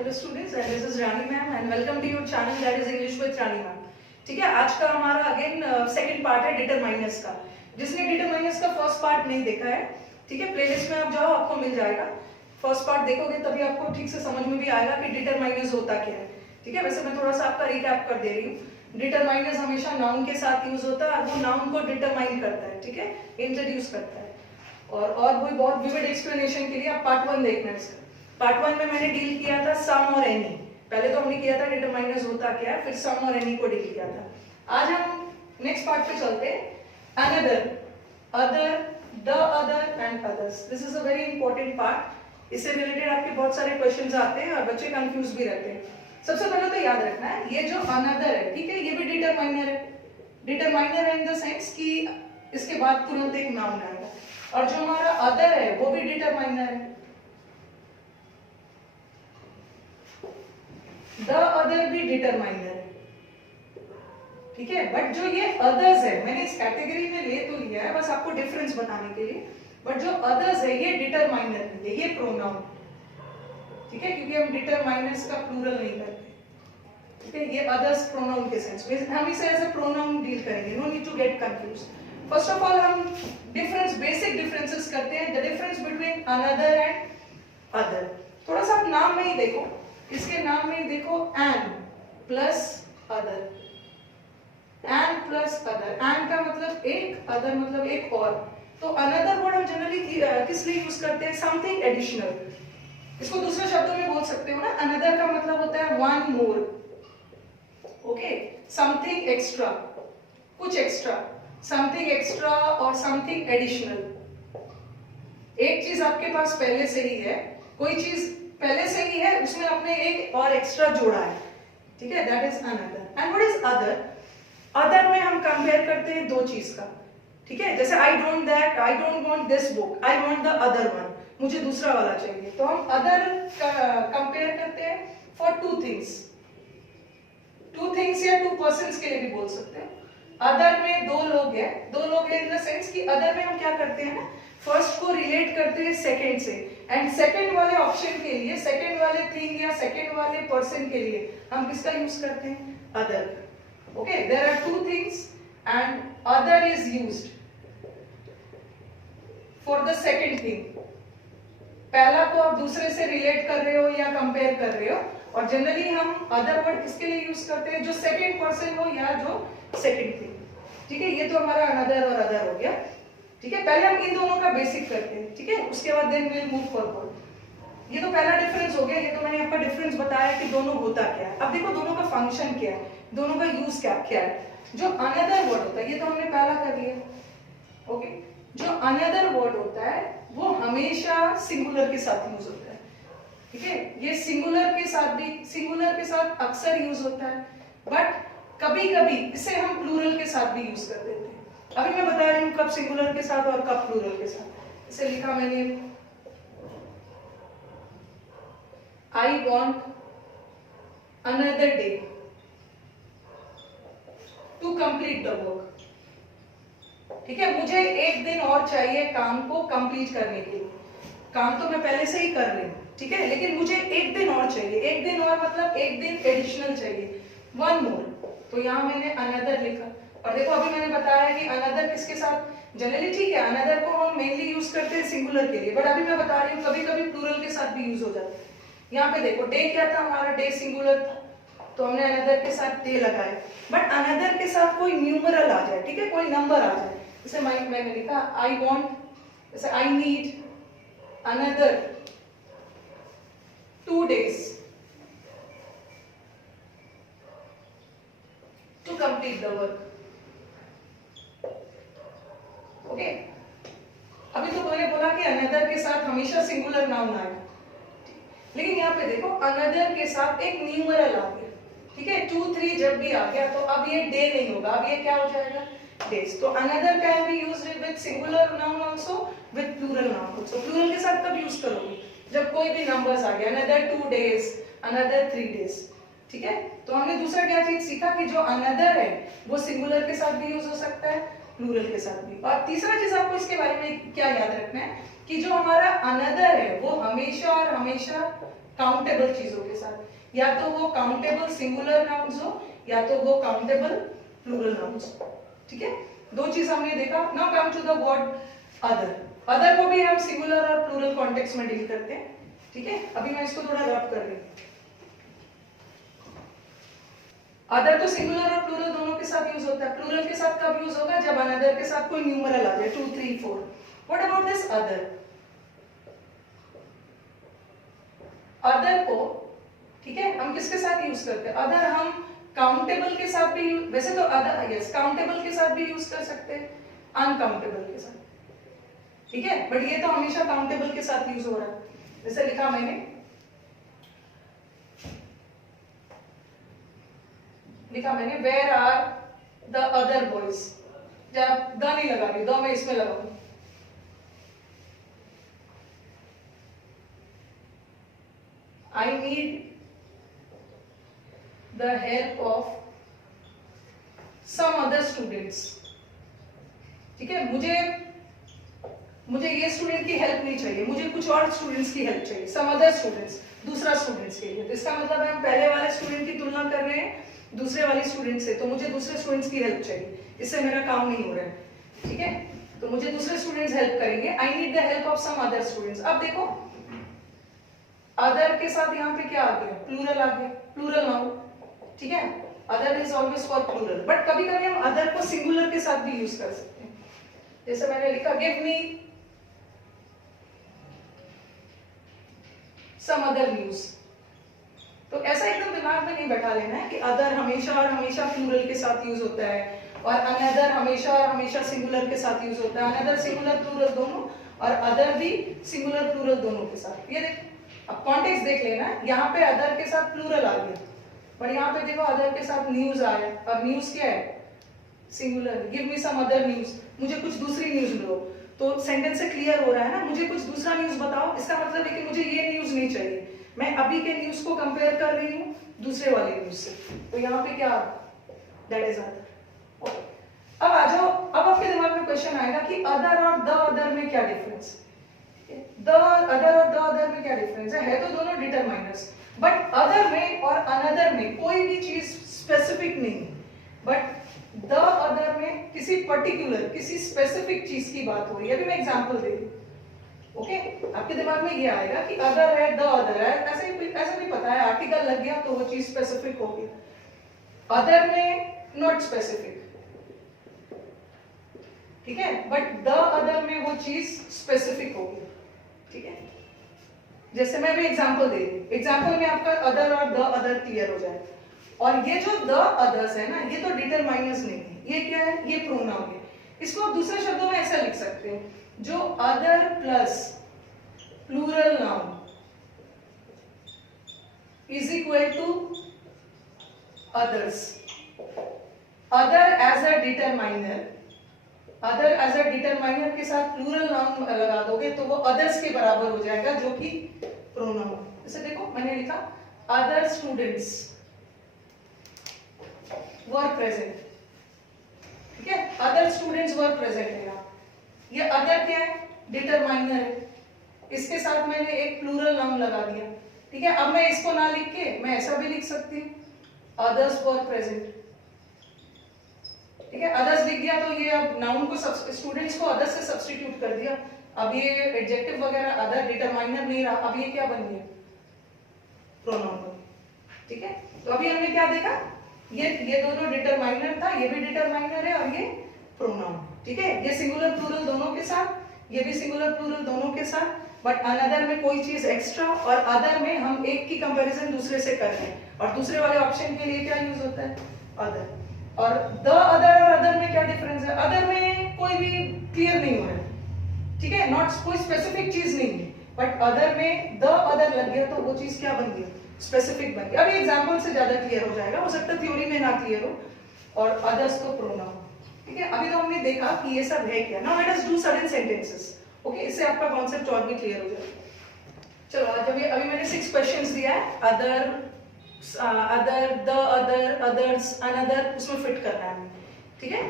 Hello students, this is Rani ma'am and welcome to your channel that is English with Rani ma'am. ठीक है, आज का हमारा अगेन सेकंड पार्ट है डिटरमाइनर्स का। जिसने डिटरमाइनर्स का फर्स्ट पार्ट नहीं देखा है, ठीक है, प्लेलिस्ट में आप जाओ, आपको मिल जाएगा। फर्स्ट पार्ट देखोगे तभी आपको ठीक से समझ में भी आएगा कि डिटरमाइनर्स होता क्या है। ठीक है, वैसे मैं थोड़ा सा आपका रिकैप कर दे रही हूँ। डिटरमाइनर्स हमेशा नाउन के साथ यूज होता है और वो नाउन को डिटरमाइन करता है, ठीक है, इंट्रोड्यूस करता है। और कोई बहुत विविड एक्सप्लेनेशन के लिए आप पार्ट 1 देखना इसका। पार्ट 1 में मैंने डील किया था सम और एनी। पहले तो हमने किया था डिटरमाइनर्स होता क्या है, फिर सम और एनी को डील किया था। आज हम नेक्स्ट पार्ट पे चलते हैं। Another, other, the other and others. This is a very important part. इससे रिलेटेड आपके बहुत सारे क्वेश्चंस आते हैं और बच्चे कंफ्यूज भी रहते हैं। सबसे पहले तो याद रखना है, ये जो अनदर है, ठीक है, ये भी डिटरमाइनर है। डिटरमाइनर है इन द सेंस कि इसके बाद तुरंत एक नाउन आएगा। और जो हमारा अदर है वो भी डिटरमाइनर है। द अदर भी डिटरमाइनर है, ठीक है। बट जो ये अदर्स है, मैंने इस कैटेगरी में ले तो लिया है बस आपको डिफरेंस बताने के लिए। बट जो अदर्स है ये डिटरमाइनर नहीं है, ये प्रोनाउन, ठीक है, क्योंकि हम डिटरमाइनर्स का प्लूरल नहीं करते, ठीक है। ये अदर्स प्रोनाउन के सेंस में हम इसे एज अ प्रोनाउन डील करेंगे। No need to get confuse. First of all हम डिफरेंस, बेसिक डिफरेंसेस करते हैं। The difference between another and other. थोड़ा सा आप नाम में ही देखो, इसके नाम में ही देखो, an plus other. An plus other, an का मतलब एक, अदर मतलब एक और। तो अनदर वर्ड हम जनरली किस लिए यूज करते हैं? Something additional. इसको दूसरे शब्दों में बोल सकते हो ना, अनदर का मतलब होता है one more, okay, something extra, कुछ एक्स्ट्रा, समथिंग एक्स्ट्रा और समथिंग एडिशनल। एक चीज आपके पास पहले से ही है, कोई चीज पहले से ही है, उसमें आपने एक और एक्स्ट्रा जोड़ा है, ठीक है, that is another. And what is other? Other में हम कंपेयर करते हैं दो चीज का, ठीक है। जैसे I don't that, I don't want this book, I want the other one, मुझे दूसरा वाला चाहिए। तो हम अदर कंपेयर करते हैं for two things. Two things या टू पर्संस के लिए भी बोल सकते हैं। अदर में दो लोग हैं, दो लोग हैं इन द सेंस कि अदर में हम क्या करते हैं ना, फर्स्ट को रिलेट करते हैं सेकंड से, एंड सेकंड वाले ऑप्शन के लिए, सेकंड वाले थिंग या सेकंड वाले पर्सन के लिए हम किसका यूज करते हैं? Other. Okay, there are two things and other is used for the second thing. पहला को आप दूसरे से रिलेट कर रहे हो या कंपेयर कर रहे हो, और जनरली हम अदर वर्ड किसके लिए यूज करते हैं? जो सेकंड पर्सन हो या जो सेकंड थिंग, ठीक है। ये तो हमारा अनदर और अदर हो गया, ठीक है। पहले हम इन दोनों का बेसिक करते हैं, ठीक है, उसके बाद then we will move forward. ये तो पहला डिफरेंस हो गया। ये तो मैंने आपका डिफरेंस बताया कि दोनों होता क्या है। अब देखो दोनों का फंक्शन क्या है, दोनों का यूज क्या है। जो अनदर वर्ड होता है, ये तो हमने पहला कर लिया, ओके। जो अनदर वर्ड होता है वो हमेशा सिंगुलर के साथ यूज होता है, ठीक है। ये सिंगुलर के साथ भी, सिंगुलर के साथ अक्सर यूज होता है, बट कभी कभी इसे हम प्लूरल के साथ भी यूज कर देते हैं। अभी मैं बता रही हूँ कब सिंगुलर के साथ और कब प्लूरल के साथ। इसे लिखा मैंने, I want another day to complete the work, ठीक है। मुझे एक दिन और चाहिए काम को कंप्लीट करने के लिए। काम तो मैं पहले से ही कर रही हूँ, ठीक है, लेकिन मुझे एक दिन और चाहिए। एक दिन और मतलब एक दिन एडिशनल चाहिए, वन मोर। तो यहाँ मैंने अनदर लिखा। और देखो अभी मैंने बताया कि अनदर किसके साथ जनरली, ठीक है, अनदर को हम मेनली यूज करते हैं सिंगुलर के लिए, बट अभी मैं बता रही हूँ कभी कभी प्लूरल के साथ भी यूज हो जाता है। यहाँ पे देखो डे क्या था हमारा, डे सिंगुलर था, तो हमने अनदर के साथ डे लगाया। बट अनदर के साथ कोई न्यूमरल आ जाए, ठीक है, कोई नंबर आ जाए, जैसे मैंने लिखा आई वॉन्ट, जैसे I need another 2 days to complete the work, okay. अभी तो मैंने बोला कि अनदर के साथ हमेशा सिंगुलर नाउन आएगा, लेकिन यहाँ पे देखो अनदर के साथ एक न्यूमरल आ गया, ठीक है। 2 3 जब भी आ गया तो अब ये डे नहीं होगा, अब ये क्या हो जाएगा? डेज। तो another can be used with singular noun also, with plural noun also. Plural के साथ कब यूज करोगे? जब कोई भी नंबर्स आ गया, अनदर 2 days, अनदर 3 days, ठीक है। तो हमने दूसरा क्या चीज सीखा कि जो अनदर है वो सिंगुलर के साथ भी यूज हो सकता है, प्लूरल के साथ भी। और तीसरा चीज आपको इसके बारे में क्या याद रखना है कि जो हमारा अनदर है वो हमेशा और हमेशा काउंटेबल चीजों के साथ, या तो वो काउंटेबल सिंगुलर नाउन्स हो या तो वो काउंटेबल प्लूरल नाउन्स। ठीक है, दो चीज हमने देखा। Now come to the word other. Other को भी हम सिंगुलर और प्लूरल कॉन्टेक्स्ट में डील करते हैं। ठीक है, अभी मैं इसको थोड़ा रब कर रही हूँ। अदर तो सिंगुलर और प्लूरल दोनों के साथ यूज होता है। प्लूरल के साथ कब यूज होगा? जब अनदर के साथ कोई न्यूमरल आ जाए, 2 3 4। What about this other? Other को, ठीक है, हम किसके साथ यूज करते हैं? अदर हम काउंटेबल के साथ भी, वैसे तो अदर यस काउंटेबल के साथ भी यूज कर सकते हैं, अनकाउंटेबल के साथ। ठीक है, बट ये तो हमेशा काउंटेबल के साथ यूज हो रहा है। जैसे लिखा मैंने, where are the other boys. जब द नहीं लगा रही, द मैं इसमें लगाऊंगी। I need the help of some other students. ठीक है, मुझे ये स्टूडेंट की हेल्प नहीं चाहिए, मुझे कुछ और स्टूडेंट्स की हेल्प चाहिए, सम अदर स्टूडेंट्स, दूसरा स्टूडेंट्स के लिए। तो इसका मतलब है हम पहले वाले स्टूडेंट की तुलना कर रहे हैं दूसरे वाले स्टूडेंट से, तो मुझे दूसरे स्टूडेंट्स की हेल्प चाहिए, इससे मेरा काम नहीं हो रहा है। ठीक है, तो मुझे दूसरे स्टूडेंट्स हेल्प करेंगे। I need the help of some other students. अब देखो, अदर के साथ यहाँ पे क्या आ गया? प्लूरल आ गया, प्लूरल नाउन। ठीक है, other is always for plural, but कभी कभी हम अदर को सिंगुलर के साथ भी यूज कर सकते हैं। जैसे मैंने लिखा, give me some other news. तो ऐसा एकदम दिमाग में नहीं बैठा लेना है कि अदर हमेशा और हमेशा प्लूरल के साथ यूज होता है और अनदर हमेशा और हमेशा सिंगुलर के साथ यूज होता है। अनदर सिंगुलर प्लूरल दोनों, और अदर भी सिंगुलर प्लूरल दोनों के साथ। ये देख, अब कॉन्टेक्स्ट देख लेना, यहाँ पे अदर के साथ प्लूरल आ गया, पर यहाँ पे देखो अदर के साथ न्यूज आया, और न्यूज क्या है? Singular. Give me some other news, मुझे कुछ दूसरी न्यूज दो। तो सेंटेंस से क्लियर हो रहा है ना, मुझे कुछ दूसरा न्यूज बताओ। इसका मतलब है कि मुझे ये न्यूज नहीं चाहिए, मैं अभी के न्यूज को कंपेयर कर रही हूँ दूसरे वाले न्यूज से। तो यहाँ पे क्या, दैट इज अदर। अब आ जाओ, अब आपके दिमाग में क्वेश्चन आएगा कि अदर और द अदर में क्या डिफरेंस? द अदर और द अदर में क्या डिफरेंस है? तो दोनों डिटरमाइनर्स, बट अदर में और अनदर में कोई भी चीज स्पेसिफिक नहीं है, बट द अदर में किसी पर्टिकुलर, किसी स्पेसिफिक चीज की बात हो रही है। अभी मैं एग्जांपल दे रही हूँ। ओके, आपके दिमाग में ये आएगा कि अदर है, द अदर है, ऐसे नहीं पता है, आर्टिकल लग गया तो वो चीज स्पेसिफिक हो गई। अदर में नॉट स्पेसिफिक, ठीक है, बट द अदर में वो चीज स्पेसिफिक होगी। ठीक है, जैसे मैं भी एग्जांपल दे रही हूँ, एग्जांपल में आपका अदर और द अदर क्लियर हो जाए। और ये जो द अदर्स है ना, ये तो डिटरमाइनर्स नहीं है, ये क्या है? ये प्रोनाउन है। इसको आप दूसरे शब्दों में ऐसा लिख सकते हो, जो other plus plural noun is equal to others. Other as a determiner, other as a determiner के साथ प्लूरल नाउन लगा दोगे तो वो अदर्स के बराबर हो जाएगा, जो कि प्रोनाउन। जैसे देखो, मैंने लिखा अदर स्टूडेंट्स वर प्रेजेंट। ठीक है, अदर स्टूडेंट्स वर प्रेजेंट है यहाँ। ये अदर क्या है? डिटरमाइनर है, इसके साथ मैंने एक प्लूरल नाउन लगा दिया। ठीक है, अब मैं इसको ना लिख के मैं ऐसा भी लिख सकती हूँ, अदर्स वर प्रेजेंट। ठीक है, अदर्स लिख दिया तो ये अब नाउन को, स्टूडेंट्स को अदर्स से सब्स्टिट्यूट कर दिया। अब ये एडजेक्टिव वगैरह अदर डिटरमाइनर नहीं रहा, अब ये क्या बन गया? प्रोनाउन। ठीक है, तो अभी हमने क्या देखा? ये दोनों डिटरमाइनर था, ये भी डिटरमाइनर है और ये प्रोनाउन। ठीक है, ये सिंगुलर प्लूरल दोनों के साथ, ये भी सिंगुलर प्लूरल दोनों के साथ, बट अनदर में कोई चीज एक्स्ट्रा, और अदर में हम एक की कंपैरिजन दूसरे से कर रहे हैं। और दूसरे वाले ऑप्शन के लिए क्या यूज होता है? अदर। और द अदर और अदर में क्या डिफरेंस है? अदर में कोई भी क्लियर नहीं हो रहा है, ठीक है, नॉट कोई स्पेसिफिक चीज नहीं है, बट अदर में द अदर लग गया तो वो चीज क्या बन गई? स्पेसिफिक बन गया। अभी एग्जांपल से ज्यादा क्लियर हो जाएगा, हो सकता है थ्योरी में ना क्लियर हो। और अदर्स तो प्रोनाउन। ठीक है, अभी तो हमने देखा कि ये सब है क्या। Now let us do sudden sentences. Okay, इससे आपका कॉन्सेप्ट और भी क्लियर हो जाएगा। चलो, आज अभी मैंने 6 क्वेश्चंस दिया है, other, other, the other, others, another, उसमें फिट करना है हमें। ठीक है,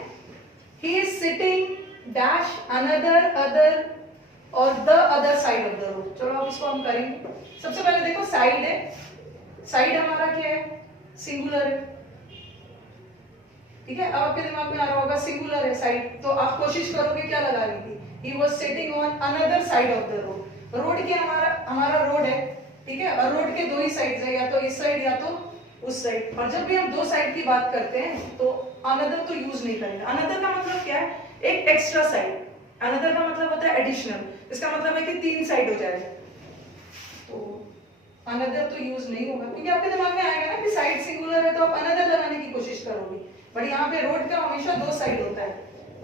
he is sitting dash another other और the other side of the road. चलो अब इसको हम करेंगे। सबसे पहले देखो साइड है, साइड हमारा क्या है, सिंगुलर है, ठीक है। अब आपके दिमाग में आ रहा होगा सिंगुलर है साइड, तो आप कोशिश करोगे क्या लगाने की, he was sitting on another side of the road. Road के हमारा रोड है, ठीक है, और रोड के दो ही साइड है, या तो इस साइड या तो उस साइड। और जब भी हम दो साइड की बात करते हैं तो अनदर तो यूज नहीं करेंगे। अनदर का मतलब क्या है, एक एक्स्ट्रा साइड। अनदर का मतलब होता है एडिशनल, इसका मतलब है कि तीन साइड हो जाएगा, तो अनदर तो यूज नहीं होगा, क्योंकि आपके दिमाग में आएगा ना कि साइड सिंगुलर है तो आप अनदर लगाने की कोशिश करोगे। बट यहाँ पे रोड का हमेशा दो साइड होता है,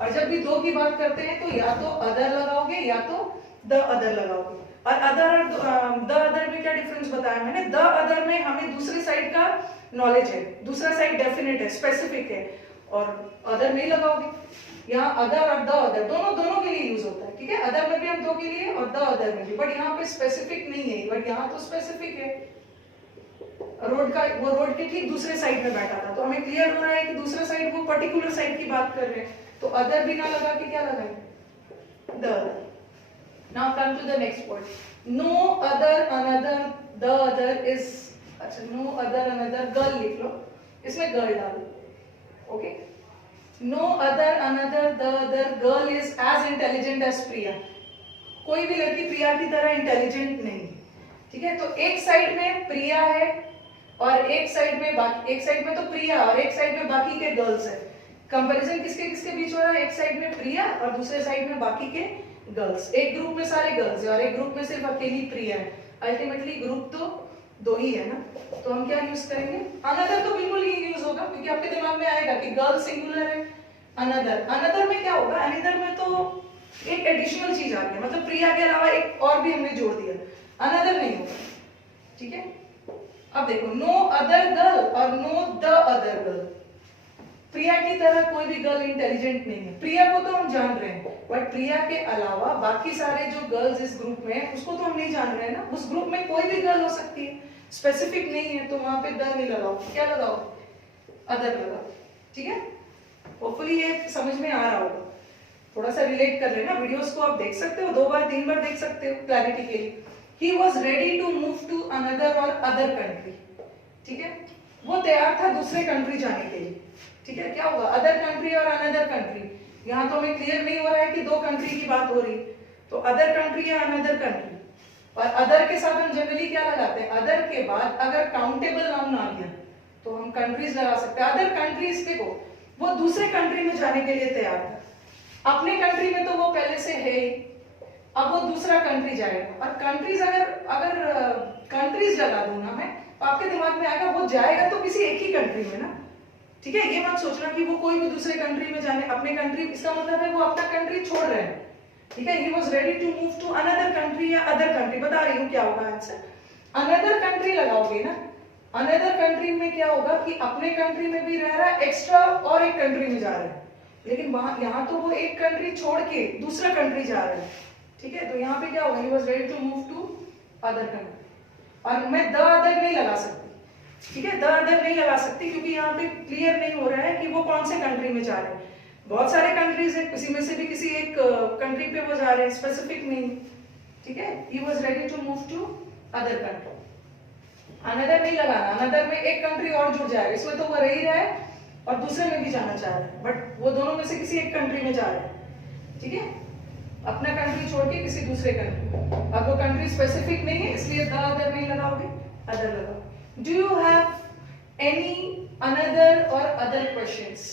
और जब भी दो की बात करते हैं तो या तो अदर लगाओगे या तो द अदर लगाओगे। और अदर और द अदर में क्या डिफरेंस बताया मैंने, द अदर में हमें दूसरे साइड का नॉलेज है, दूसरा साइड डेफिनेट है, स्पेसिफिक है, और अदर नहीं लगाओगे। यहाँ अदर और द अदर दोनों के लिए यूज होता है, ठीक है। अदर में भी हम दो के लिए और द अदर में भी, बट यहाँ पे स्पेसिफिक नहीं है, बट यहाँ तो स्पेसिफिक है। रोड का वो रोड के ठीक दूसरे साइड में बैठा था, तो हमें क्लियर हो रहा है कि दूसरा साइड वो पर्टिकुलर साइड की बात कर रहे हैं, तो अदर भी ना लगा के क्या लगाएंगे, the other. Now come to the next point, no other another the other is, अच्छा नो अदर अनदर गर्ल लिख लो, इसमें गर्ल डालो, okay. No other another the other girl is as intelligent as Priya. कोई भी लड़की प्रिया की तरह इंटेलिजेंट नहीं, ठीक है। तो एक साइड में प्रिया है और एक साइड में तो प्रिया और एक साइड में बाकी के गर्ल्स है। कंपैरिजन किसके किसके बीच हो रहा है, एक साइड में प्रिया और दूसरे साइड में बाकी के गर्ल्स। एक ग्रुप में सारे गर्ल्स है और एक ग्रुप में सिर्फ अकेली प्रिया है। अल्टीमेटली ग्रुप तो दो ही है ना, तो हम क्या यूज करेंगे, अनदर तो बिल्कुल ही यूज होगा, क्योंकि आपके दिमाग में आएगा कि गर्ल सिंगुलर है। अनदर में क्या होगा, अनदर में तो एक एडिशनल चीज आ गया, मतलब प्रिया के अलावा एक और भी हमने जोड़ दिया, अनदर नहीं होगा, ठीक है। अब देखो नो अदर गर्ल और नो द अदर गर्ल। प्रिया की तरह कोई भी गर्ल इंटेलिजेंट नहीं है, प्रिया को तो हम जान रहे हैं, बट प्रिया के अलावा बाकी सारे जो गर्ल्स इस ग्रुप में है उसको तो हम नहीं जान रहे हैं ना। उस ग्रुप में कोई भी गर्ल हो सकती है, स्पेसिफिक नहीं है, तो वहां पे द नहीं लगाओ, क्या लगाओ, अदर लगाओ, ठीक है। होपफुली ये समझ में आ रहा होगा, थोड़ा सा रिलेट कर लेना। वीडियोस को आप देख सकते हो, 2 बार 3 बार देख सकते हो क्लैरिटी के लिए। He was ready to move to another or other country, ठीक है, वो तैयार था दूसरे कंट्री जाने के लिए, ठीक है। क्या होगा, अदर कंट्री और अनदर कंट्री। यहाँ तो हमें क्लियर नहीं हो रहा है कि दो कंट्री की बात हो रही, तो अदर कंट्री या अनदर कंट्री। और अदर के साथ हम जनरली क्या लगाते हैं, अदर के बाद अगर काउंटेबल नाउन आ गया तो हम कंट्रीज लगा सकते हैं। अदर कंट्रीज देखो, वो दूसरे कंट्री में जाने के लिए तैयार था, अपने कंट्री में तो वो पहले से है ही, अब वो दूसरा कंट्री जाएगा। और कंट्रीज अगर कंट्रीज लगा दूं ना मैं, तो आपके दिमाग में आएगा वो जाएगा तो किसी एक ही कंट्री में ना, ठीक है। ये मत सोचना कि वो कोई भी दूसरे कंट्री में जाने, अपने कंट्री, इसका मतलब है वो अपना कंट्री छोड़ रहे हैं, ठीक है। He was ready to move to another country या अदर कंट्री। बता रही हूँ क्या होगा आंसर, अनदर कंट्री लगाओगे ना, अनदर कंट्री में क्या होगा कि अपने कंट्री में भी रह रहा है, एक्स्ट्रा और एक कंट्री में जा रहा है, लेकिन वहां यहाँ तो वो एक कंट्री छोड़ के दूसरा कंट्री जा रहा है, ठीक है। तो यहाँ पे क्या होगा, he was ready to move to other country। और मैं द अदर नहीं लगा सकती, ठीक है, द अदर नहीं लगा सकती, क्योंकि यहाँ पे क्लियर नहीं हो रहा है कि वो कौन से कंट्री में जा रहे हैं। बहुत सारे कंट्रीज है, किसी में से भी किसी एक कंट्री पे वो जा रहे हैं, स्पेसिफिक नहीं, ठीक है। he was ready to move to other country। Another नहीं लगाना, अनदर में एक कंट्री और जुड़ जाएगा, इसमें तो वो रह ही रहा है और दूसरे में भी जाना चाह रहा है, बट वो दोनों में से किसी एक कंट्री में जा रहे हैं, ठीक है। अपना कंट्री छोड़ के किसी दूसरे कंट्री, अब वो कंट्री स्पेसिफिक नहीं है इसलिए द अदर नहीं लगाओगे, अदर लगाओ। Do you have any another और अदर क्वेश्चंस?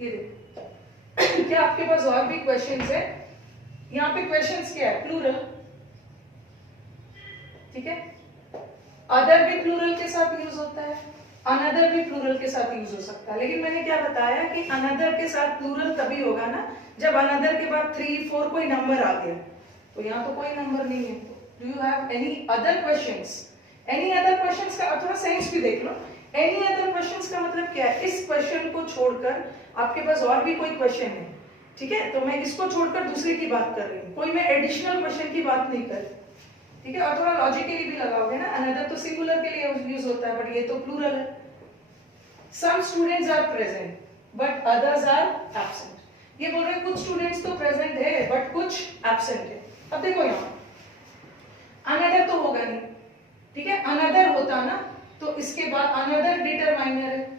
ये देखो क्या आपके पास और भी क्वेश्चंस है? यहाँ पे क्वेश्चंस क्या है, प्लूरल, ठीक है। अदर भी प्लूरल के साथ यूज होता है, अनदर भी प्लूरल के साथ यूज हो सकता है, लेकिन मैंने क्या बताया कि अनदर के साथ प्लूरल तभी होगा ना जब अनदर के बाद 3 4 कोई नंबर आ गया, तो यहाँ तो कोई नंबर नहीं है। Do you have any other questions? Any other questions का थोड़ा सेंस भी देख लो। एनी अदर क्वेश्चंस का मतलब क्या है, इस क्वेश्चन को छोड़कर आपके पास और भी कोई क्वेश्चन है, ठीक है, तो मैं इसको छोड़कर दूसरे की बात कर रही हूँ, कोई मैं एडिशनल क्वेश्चन की बात नहीं कर रही, ठीक है। और थोड़ा लॉजिकली भी लगाओगे ना, अनदर तो सिंगुलर के लिए यूज होता है, बट ये तो प्लूरल है। Some students are present but others are absent. ये बोल रहे हैं कुछ स्टूडेंट्स तो प्रेजेंट है बट कुछ एब्सेंट है। अब देखो यहाँ अनदर तो होगा नहीं, ठीक है, अनदर होता ना तो इसके बाद अनदर डिटरमाइनर है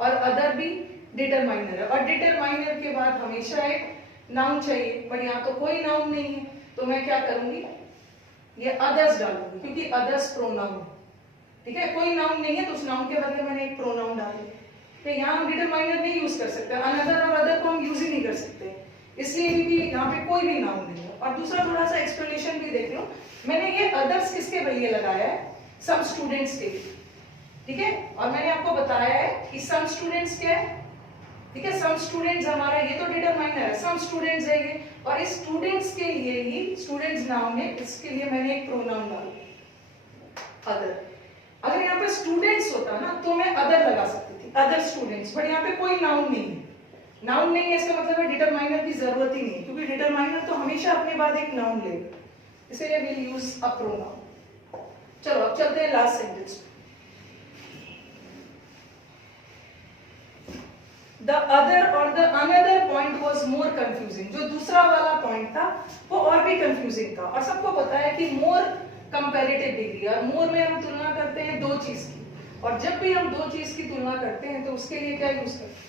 और अदर भी डिटरमाइनर है, और डिटरमाइनर के बाद हमेशा एक नाउन चाहिए, बट यहाँ तो कोई नाउन नहीं है, तो मैं क्या करूंगी, ये अदर्स डालूंगी क्योंकि अदर्स प्रोनाउन, ठीक है, कोई नाउन नहीं है तो उस नाउन के बदले मैंने एक प्रोनाउन डाल दिया। तो यहाँ हम डिटरमाइनर नहीं यूज कर सकते, अनदर और अदर को हम यूज ही नहीं कर सकते, इसलिए क्योंकि यहाँ पे कोई भी नाउन नहीं है। और दूसरा थोड़ा सा एक्सप्लेनेशन भी देख लो, मैंने ये अदर्स किसके लिए लगाया है, सम स्टूडेंट्स के लिए, ठीक है, और मैंने आपको बताया है कि सम स्टूडेंट्स क्या है, ठीक है, सम स्टूडेंट्स हमारा ये तो डिटरमाइनर है, सम स्टूडेंट्स है ये, और इस स्टूडेंट्स के लिए ही स्टूडेंट्स नाउन है, इसके लिए मैंने एक प्रोनाउन डाला अदर। अगर यहाँ पे स्टूडेंट्स होता ना तो मैं अदर लगा सकती थी, अदर स्टूडेंट्स, बट यहाँ पे कोई नाउन नहीं है, नाउन नहीं है इसका मतलब है डिटरमाइनर की जरूरत ही नहीं है, क्योंकि डिटरमाइनर तो हमेशा अपने बाद एक नाउन लेगा, इसलिए विल यूज अ प्रोनाउन। चलो अब चलते हैं last sentence. The other or the another point was more confusing, जो दूसरा वाला पॉइंट था वो और भी कंफ्यूजिंग था, और सबको पता है कि मोर कंपैरेटिव डिग्री, और मोर में हम तुलना करते हैं दो चीज की, और जब भी हम दो चीज की तुलना करते हैं तो उसके लिए क्या यूज करते हैं,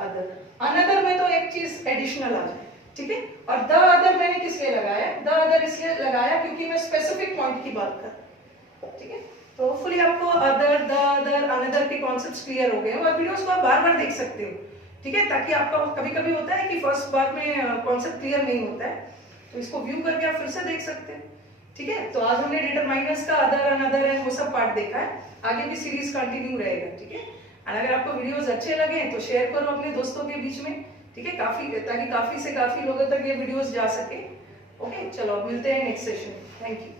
अदर। अनदर में तो एक चीज एडिशनल आ जाए, ठीक है, और द अदर मैंने किस लिए लगाया, द अदर इसलिए लगाया क्योंकि मैं स्पेसिफिक पॉइंट की बात कर रहा हूं, ठीक है। तो होपफुली आपको अदर, द अदर, अनदर के कॉन्सेप्ट्स क्लियर हो गए हैं, और वीडियोस को आप बार-बार देख सकते हो, ठीक है, ताकि आपका कभी-कभी होता है कि फर्स्ट बार में कॉन्सेप्ट क्लियर नहीं होता है, तो इसको व्यू करके आप फिर से देख सकते हैं, ठीक है। तो आज हमने डिटरमाइनर्स का अदर, अनदर है वो सब पार्ट देखा है, आगे भी सीरीज कंटिन्यू रहेगा, ठीक है। और अगर आपको वीडियोस अच्छे लगे तो शेयर करो अपने दोस्तों के बीच में, ठीक है, ताकि काफी से काफी लोगों तक ये वीडियोस जा सके। ओके, चलो अब मिलते हैं नेक्स्ट सेशन। Thank you.